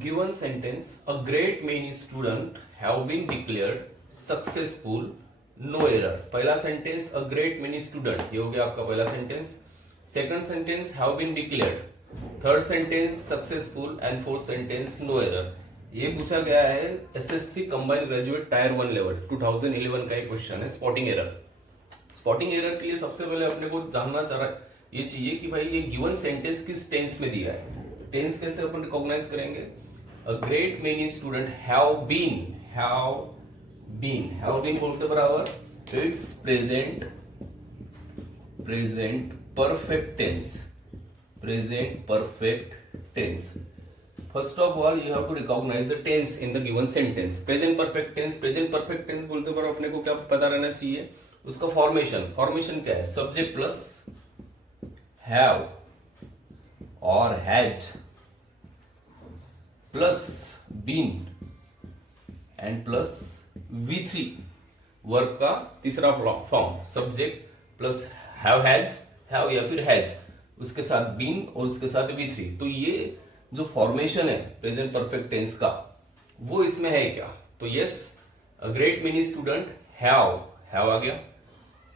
Given sentence, a great many students have been declared successful, no error. पहला sentence a great many student, ये हो गया आपका पहला sentence. Second sentence have been declared. Third sentence successful and fourth sentence no error. ये पूछा गया है SSC combined graduate tier 1 level 2011 का एक क्वेश्चन है. Spotting error. स्पॉटिंग एरर के लिए सबसे पहले अपने को जानना चाह रहा ये चाहिए कि भाई ये गिवन सेंटेंस किस टेंस में दिया है. टेंस कैसे अपन रिकॉग्नाइज करेंगे. A great many students have been बोलते बराबर it's present perfect tense. First of all you have to recognize the tense in the given sentence. Present perfect tense बोलते पर अपने को क्या पता रहना चाहिए, उसका फॉर्मेशन क्या है. सब्जेक्ट प्लस हैव और has plus been and plus V3 verb का तीसरा फॉर्म. सब्जेक्ट प्लस हैव या फिर हैज, उसके साथ बीन और उसके साथ V3. तो ये जो फॉर्मेशन है प्रेजेंट परफेक्ट टेंस का वो इसमें है क्या. तो yes, uh great many student have आ गया,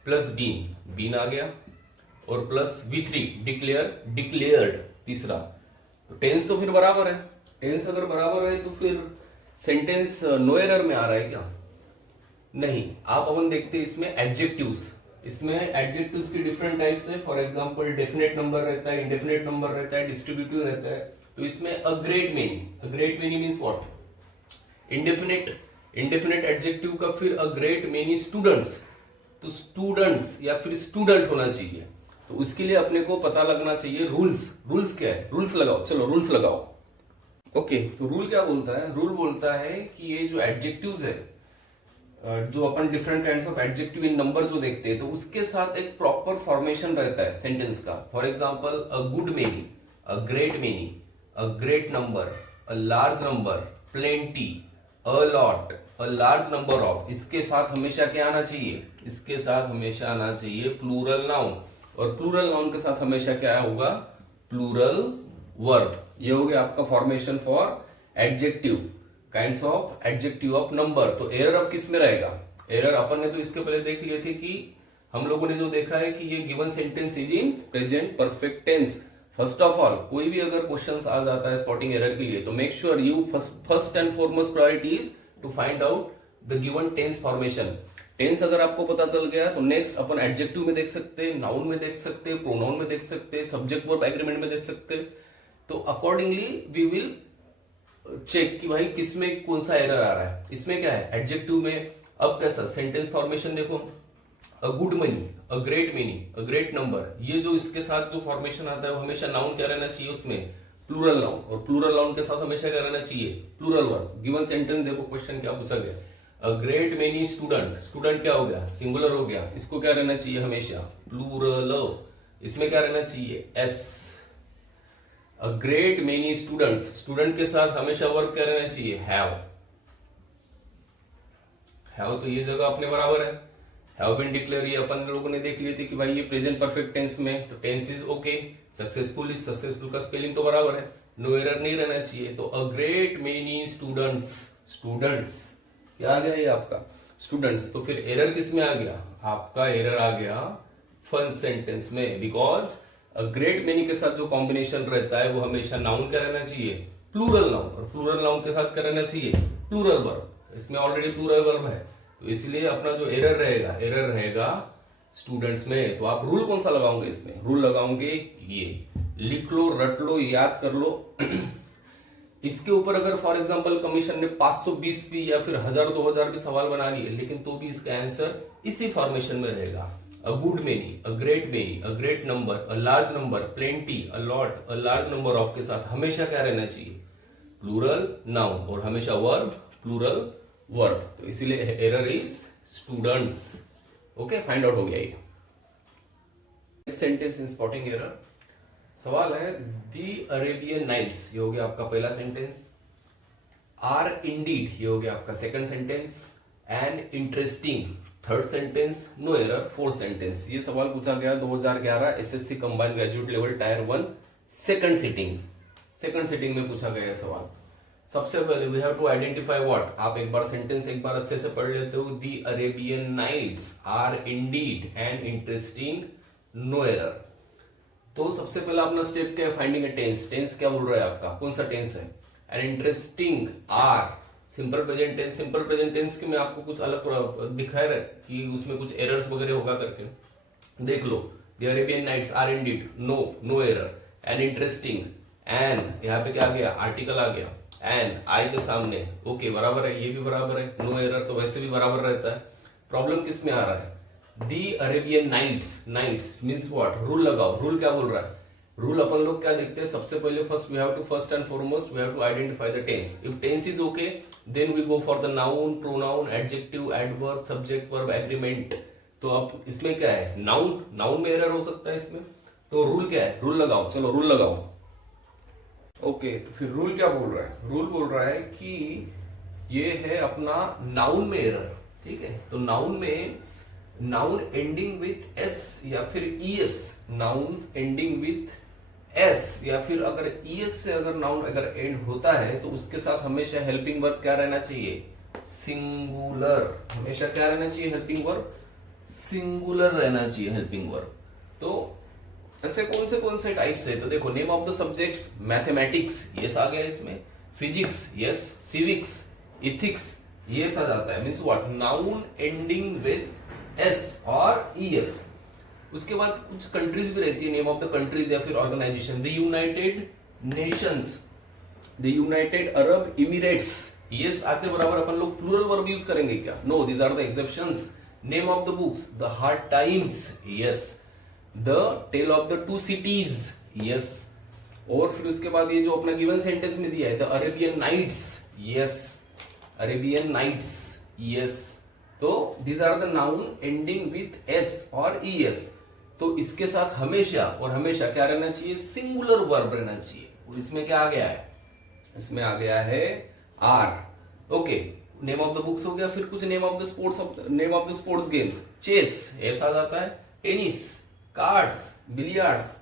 प्लस बीन आ गया और प्लस V3 डिक्लेयर्ड तीसरा. तो टेंस तो फिर बराबर है. टेंस अगर बराबर है तो फिर सेंटेंस नो एरर में आ रहा है क्या. नहीं. आप अपन देखते हैं इसमें एडजेक्टिव्स. इसमें एडजेक्टिव्स की डिफरेंट टाइप्स है. फॉर एग्जांपल डेफिनेट नंबर रहता है, इंडेफिनेट नंबर रहता है, डिस्ट्रीब्यूटिव रहता है. तो इसमें अ great many means what. Indefinite adjective का फिर अ ग्रेट मेनी स्टूडेंट्स. तो स्टूडेंट्स या फिर स्टूडेंट होना चाहिए. तो उसके लिए अपने को पता लगना चाहिए रूल्स क्या है. रूल्स लगाओ. चलो रूल्स लगाओ. ओके. तो रूल क्या बोलता है. रूल बोलता है कि ये जो एडजेक्टिव्स है, जो अपन different kinds of adjective in number जो देखते हैं, तो उसके साथ एक प्रॉपर फॉर्मेशन रहता है सेंटेंस का. For example a good many, a great number, a large number, plenty, a lot, a large number of. इसके साथ हमेशा क्या आना चाहिए. इसके साथ हमेशा आना चाहिए प्लूरल नाउन. और प्लूरल नाउन के साथ हमेशा क्या होगा, प्लूरल वर्ब. ये हो गया आपका formation for adjective, kinds of adjective of number. तो एरर अब किस में रहेगा. एरर अपन ने तो इसके पहले देख लिए थे कि हम लोगों ने जो देखा है कि ये given sentence is in present perfect tense. First of all कोई भी अगर क्वेश्चंस आ जाता है स्पॉटिंग एरर के लिए, तो make sure you first and foremost priority is to find out the given tense formation. Tense अगर आपको पता चल गया तो नेक्स्ट अपन एडजेक्टिव में देख सकते हैं, नाउन में देख सकते हैं, प्रोनाउन में देख सकते हैं, सब्जेक्ट वर्ब एग्रीमेंट में देख सकते हैं. तो अकॉर्डिंगली वी विल चेक कि भाई किसमें कौन सा एरर आ रहा है. इसमें क्या है एडजेक्टिव में. अब कैसा सेंटेंस फॉर्मेशन देखो. A good money, a great number, ये जो इसके साथ जो फॉर्मेशन आता है वो हमेशा नाउन क्या रहना चाहिए उसमें, प्लूरल नाउन. और प्लूरल नाउन के साथ हमेशा क्या रहना चाहिए, प्लूरल वर्ब. गिवन सेंटेंस देखो क्वेश्चन क्या पूछा गया. अ ग्रेट मेनी स्टूडेंट क्या हो गया, सिंगुलर हो गया. इसको क्या रहना चाहिए हमेशा, प्लूरल. इसमें क्या रहना चाहिए, एस. अ ग्रेट मेनी स्टूडेंट के साथ हमेशा वर्ब क्या रहना चाहिए, हैव. तो ये जगह अपने बराबर है. हैव बीन डिक्लेयर ये अपन लोगों ने देख लिए थे कि भाई ये प्रेजेंट परफेक्ट टेंस में. तो टेंस इज ओके. सक्सेसफुल का स्पेलिंग तो बराबर है. नो एरर नहीं रहना चाहिए. तो अ ग्रेट मेनी स्टूडेंट्स क्या आ गया ये आपका स्टूडेंट्स. तो फिर एरर किस में आ गया, आपका एरर आ गया फर्स्ट सेंटेंस में. बिकॉज अ ग्रेट मेनी के साथ जो कॉम्बिनेशन रहता है वो हमेशा नाउन क्या रहना चाहिए, प्लूरल नाउन. और प्लूरल नाउन के साथ क्या रहना चाहिए, प्लूरल वर्ब. इसमें ऑलरेडी प्लूरल वर्ब है. तो इसलिए अपना जो एरर रहेगा स्टूडेंट्स में. तो आप रूल कौन सा लगाओगे इसमें, रूल लगाओगे ये. लिख लो, रट लो, याद कर लो. इसके ऊपर अगर फॉर एग्जांपल कमीशन ने 520 भी या फिर 1000-2000 भी सवाल बना लिए, लेकिन तो भी इसका आंसर इसी फॉर्मेशन में रहेगा. A good many, a great number, a large number, plenty, a lot, a large number of के साथ हमेशा क्या रहना चाहिए, प्लूरल नाउन. और हमेशा वर्ब प्लूरल वर्ब. तो इसीलिए error is students. Okay, find out हो गया ये. Sentence in spotting error. सवाल है दी अरेबियन नाइट्स, ये हो गया आपका पहला सेंटेंस. आर इंडीड, ये हो गया आपका second sentence. And interesting third sentence. No error fourth sentence. ये सवाल पूछा गया 2011 SSC combined graduate level tier 1 second sitting में पूछा गया सवाल. सबसे पहले we have to identify what, आप एक बार सेंटेंस एक बार अच्छे से पढ़ लेते हो, the Arabian Nights are indeed and interesting, no error. तो सबसे पहला अपना स्टेप क्या है, फाइंडिंग ए टेंस। टेंस क्या बोल रहा है आपका, कौन सा टेंस है, and interesting are simple present tense. Simple present tense के में आपको कुछ अलग दिखाया है कि उसमें कुछ एरर्स वगैरह होगा करके, देख लो। The Arabian Nights are indeed, no error, and interesting, and यहाँ पे क्या आ गया, आर्टिकल आ गया, एंड आई के सामने, ओके बराबर है, ये भी बराबर है, नो एरर तो वैसे भी बराबर रहता है। प्रॉब्लम किस में आ रहा है, the Arabian Nights, Nights means what, rule लगाओ। रूल क्या बोल रहा है, रूल अपन लोग क्या देखते हैं, सबसे पहले first and foremost we have to identify the tense. If tense is okay then we go for the noun, pronoun, adjective, adverb, subject, verb, agreement. तो अब इसमें क्या है, नाउन, नाउन में एरर हो सकता है इसमें, तो रूल क्या है, रूल लगाओ, चलो रूल लगाओ। ओके तो फिर रूल क्या बोल रहा है, रूल बोल रहा है कि ये है अपना नाउन में एरर, ठीक है। तो नाउन में, नाउन एंडिंग विथ एस या फिर ES, noun ending with S या फिर अगर ईएस से अगर नाउन अगर एंड होता है तो उसके साथ हमेशा हेल्पिंग वर्ब क्या रहना चाहिए, सिंगुलर। हमेशा क्या रहना चाहिए, हेल्पिंग वर्ब सिंगुलर रहना चाहिए, हेल्पिंग वर्ब। तो ऐसे कौन से टाइप्स है, तो देखो, name of the subjects, mathematics yes आ गया इसमें, physics yes, civics, ethics yes आ जाता है, means what, noun ending with S और ईएस। उसके बाद कुछ कंट्रीज भी रहती है, नेम ऑफ द कंट्रीज या फिर organization, the United Nations, the United Arab Emirates, yes आते बराबर अपन लोग प्लूरल वर्ब यूज करेंगे क्या, no, these are the exceptions. Name of the books, the Hard Times yes, the Tale of the Two Cities yes. और फिर उसके बाद ये जो अपना गिवन सेंटेंस में दिया है, the Arabian Nights yes, Arabian Nights yes. तो these are the noun ending with S और ईएस। तो इसके साथ हमेशा और हमेशा क्या रहना चाहिए, सिंगुलर वर्ब रहना चाहिए। और इसमें क्या आ गया है, इसमें आ गया है are. Okay, name of the books हो गया, फिर कुछ name of the sports, name of the sports games, chess ऐसा जाता है, टेनिस, कार्ड्स, बिलियर्ड्स।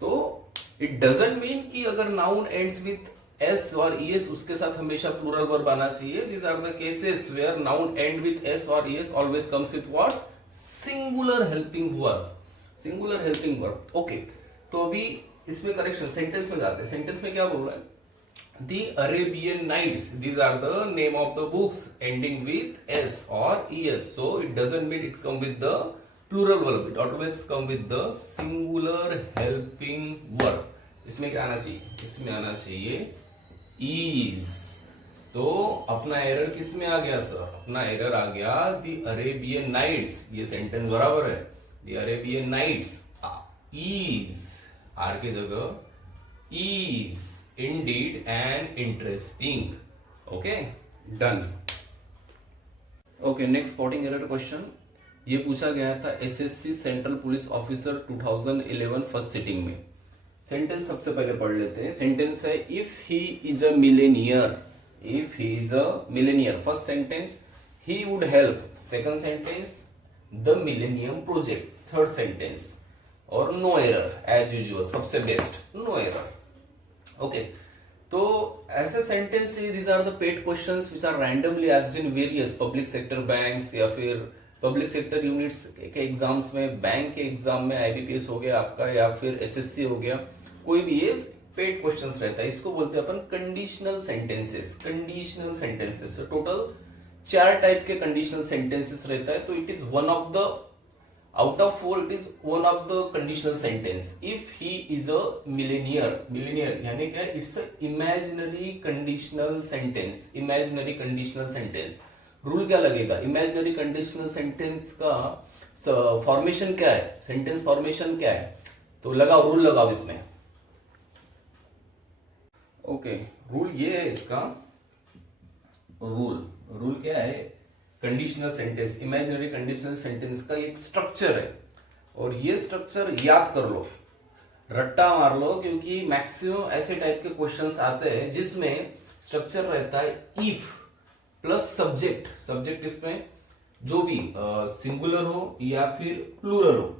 तो इट डजंट मीन कि अगर नाउन एंड्स विथ एस और ईएस उसके साथ हमेशा प्लूरल वर्ब आना चाहिए। These are the cases where noun end with S और ES always comes with what, singular helping verb, singular helping verb. Okay, तो अभी इसमें करेक्शन, सेंटेंस में जाते हैं। सेंटेंस में क्या बोल रहा है, The Arabian Nights, these are the name of the books ending with S or ES, so it doesn't mean it come with the plural verb, it always come with the singular helping verb. इसमें क्या आना चाहिए, इसमें आना चाहिए is। तो अपना error किस में आ गया सर, अपना एरर आ गया The Arabian Nights, ये सेंटेंस बराबर है, The Arabian Nights is, are की जगह is indeed and interesting. Okay, done. Okay, next spotting error question. ये पूछा गया था SSC central police officer 2011 first sitting में। सेंटेंस सबसे पहले पढ़ लेते हैं। सेंटेंस है if he is a millionaire, if he is a millionaire, first sentence he would help, second sentence the millennium project, third sentence, और नो एरर एज यूजुअल, सबसे best no error. Okay, तो ऐसे sentence, these are the paid questions which are randomly asked in various public sector banks या फिर public sector units के exams में, bank के exam में, आईबीपीएस हो गया आपका या फिर एसएससी हो गया, कोई भी ये पेड क्वेश्चंस रहता है। इसको बोलते हैं अपन conditional sentences, conditional sentences. Total 4 type के कंडीशनल सेंटेंसेस रहता है। तो it is one of the, out of 4 it is one of the conditional sentence. If he is a millionaire, millionaire यानी क्या है, it's a imaginary conditional sentence, imaginary conditional sentence। Rule क्या लगेगा, imaginary conditional sentence का formation क्या है, sentence formation क्या है, तो लगाओ, रूल लगाओ इसमें। ओके, रूल ये है इसका, रूल क्या है, conditional sentence, imaginary conditional sentence का एक स्ट्रक्चर है, और ये स्ट्रक्चर याद कर लो, रट्टा मार लो, क्योंकि मैक्सिमम ऐसे टाइप के क्वेश्चंस आते हैं जिसमें स्ट्रक्चर रहता है इफ प्लस सब्जेक्ट। सब्जेक्ट इसमें जो भी सिंगुलर हो या फिर प्लूरल हो,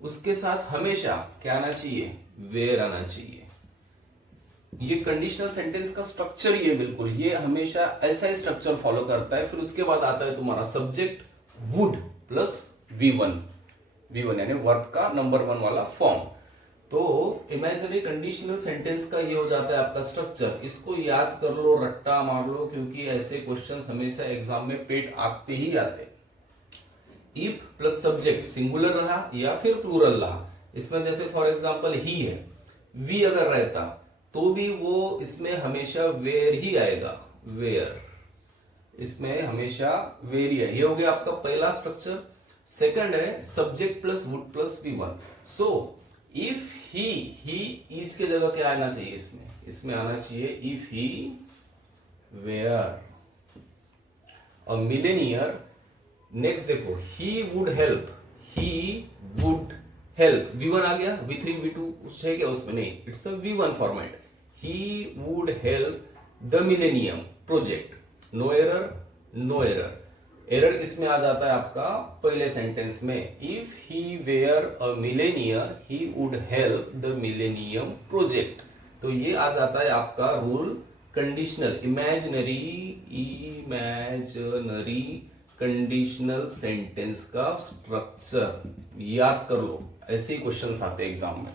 उसके साथ हमेशा क्या आना चाहिए, वेयर आना चाहिए। ये कंडीशनल सेंटेंस का स्ट्रक्चर ये बिल्कुल ये हमेशा ऐसा ही स्ट्रक्चर फॉलो करता है। फिर उसके बाद आता है तुम्हारा सब्जेक्ट वुड प्लस V1 यानी वर्ब का नंबर 1 वाला फॉर्म। तो इमेजिनरी कंडीशनल सेंटेंस का ये हो जाता है आपका स्ट्रक्चर। इसको याद कर लो, रट्टा मार लो, क्योंकि ऐसे क्वेश्चंस हमेशा एग्जाम में पेट आते ही आते। इफ प्लस सब्जेक्ट सिंगुलर रहा या फिर प्लूरल रहा, इसमें जैसे फॉर एग्जांपल ही है, वी अगर रहता तो भी वो इसमें हमेशा वेयर ही आएगा, वेयर, इसमें हमेशा वेयर ही है। ये हो गया आपका पहला स्ट्रक्चर। सेकंड है subject plus would plus V1। So if he is के जगह क्या आना चाहिए, इसमें आना चाहिए if he were a millionaire. Next देखो ही वुड हेल्प, V1 आ गया, V3 V2 उस है क्या उसमें, नहीं, it's a V1 format. He would help the millennium project. No error. Error किसमें आ जाता है आपका पहले सेंटेंस में, if he were a millionaire he would help the millennium project. तो ये आ जाता है आपका rule conditional imaginary conditional sentence का स्ट्रक्चर। याद कर लो, ऐसे ही क्वेश्चंस आते हैं एग्जाम में।